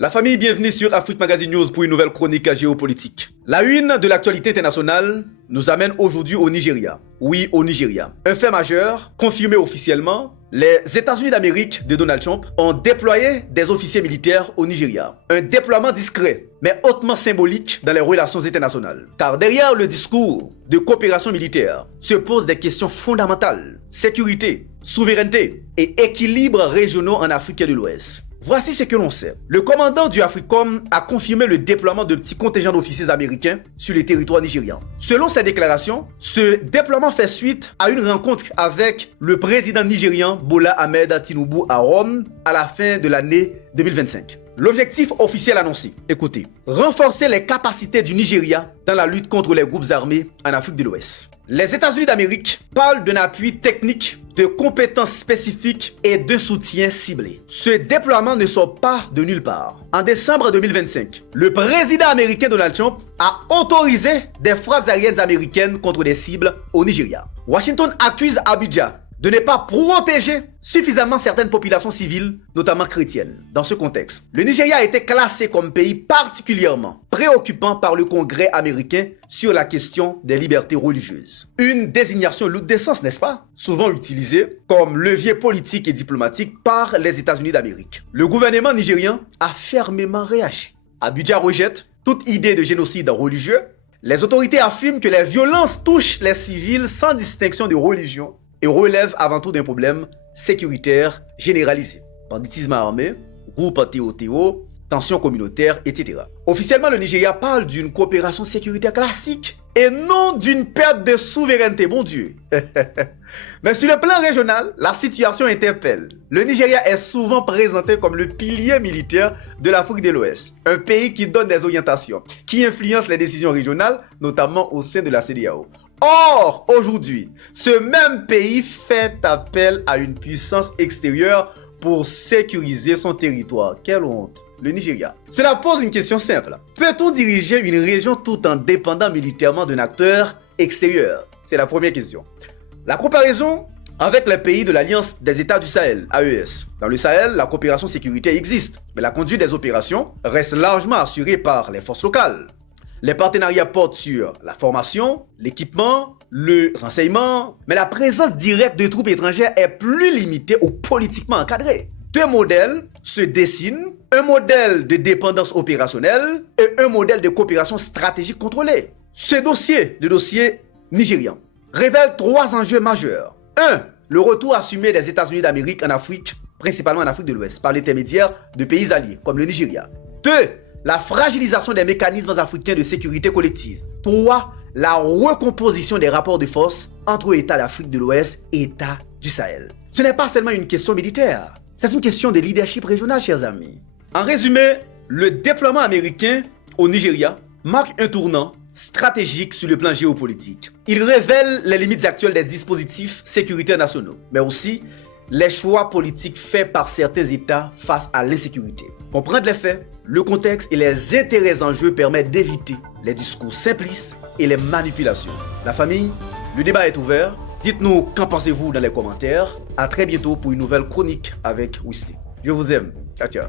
La famille, bienvenue sur Afrique Magazine News pour une nouvelle chronique géopolitique. La une de l'actualité internationale nous amène aujourd'hui au Nigeria. Oui, au Nigeria. Un fait majeur, confirmé officiellement, les États-Unis d'Amérique de Donald Trump ont déployé des officiers militaires au Nigeria. Un déploiement discret, mais hautement symbolique dans les relations internationales. Car derrière le discours de coopération militaire se posent des questions fondamentales. Sécurité, souveraineté et équilibre régionaux en Afrique de l'Ouest. Voici ce que l'on sait. Le commandant du AFRICOM a confirmé le déploiement de petits contingents d'officiers américains sur les territoires nigérians. Selon ses déclarations, ce déploiement fait suite à une rencontre avec le président nigérian Bola Ahmed Tinubu à Rome à la fin de l'année 2025. L'objectif officiel annoncé, écoutez, renforcer les capacités du Nigeria dans la lutte contre les groupes armés en Afrique de l'Ouest. Les États-Unis d'Amérique parlent d'un appui technique, de compétences spécifiques et de soutien ciblé. Ce déploiement ne sort pas de nulle part. En décembre 2025, le président américain Donald Trump a autorisé des frappes aériennes américaines contre des cibles au Nigeria. Washington accuse Abuja de ne pas protéger suffisamment certaines populations civiles, notamment chrétiennes. Dans ce contexte, le Nigeria a été classé comme pays particulièrement préoccupant par le Congrès américain sur la question des libertés religieuses. Une désignation lourde d'essence, n'est-ce pas? Souvent utilisée comme levier politique et diplomatique par les États-Unis d'Amérique. Le gouvernement nigérien a fermement réagi. Abuja rejette toute idée de génocide religieux. Les autorités affirment que les violences touchent les civils sans distinction de religion et relève avant tout d'un problème sécuritaire généralisé. Banditisme armé, groupe TOTO, tensions communautaires, etc. Officiellement, le Nigeria parle d'une coopération sécuritaire classique et non d'une perte de souveraineté, mon Dieu. Mais sur le plan régional, la situation interpelle. Le Nigeria est souvent présenté comme le pilier militaire de l'Afrique de l'Ouest. Un pays qui donne des orientations, qui influence les décisions régionales, notamment au sein de la CEDEAO. Or, aujourd'hui, ce même pays fait appel à une puissance extérieure pour sécuriser son territoire. Quelle honte! Le Nigeria. Cela pose une question simple. Peut-on diriger une région tout en dépendant militairement d'un acteur extérieur? C'est la première question. La comparaison avec les pays de l'Alliance des États du Sahel, AES. Dans le Sahel, la coopération sécuritaire existe, mais la conduite des opérations reste largement assurée par les forces locales. Les partenariats portent sur la formation, l'équipement, le renseignement, mais la présence directe de troupes étrangères est plus limitée ou politiquement encadrée. Deux modèles se dessinent, un modèle de dépendance opérationnelle et un modèle de coopération stratégique contrôlée. Ce dossier, le dossier nigérian, révèle trois enjeux majeurs. 1. Le retour assumé des États-Unis d'Amérique en Afrique, principalement en Afrique de l'Ouest, par l'intermédiaire de pays alliés, comme le Nigeria. 2. La fragilisation des mécanismes africains de sécurité collective. 3. La recomposition des rapports de force entre États d'Afrique de l'Ouest et États du Sahel. Ce n'est pas seulement une question militaire, c'est une question de leadership régional, chers amis. En résumé, le déploiement américain au Nigeria marque un tournant stratégique sur le plan géopolitique. Il révèle les limites actuelles des dispositifs sécuritaires nationaux, mais aussi les choix politiques faits par certains États face à l'insécurité. Comprendre les faits, le contexte et les intérêts en jeu permettent d'éviter les discours simplistes et les manipulations. La famille, le débat est ouvert. Dites-nous qu'en pensez-vous dans les commentaires. À très bientôt pour une nouvelle chronique avec Wesley. Je vous aime. Ciao, ciao.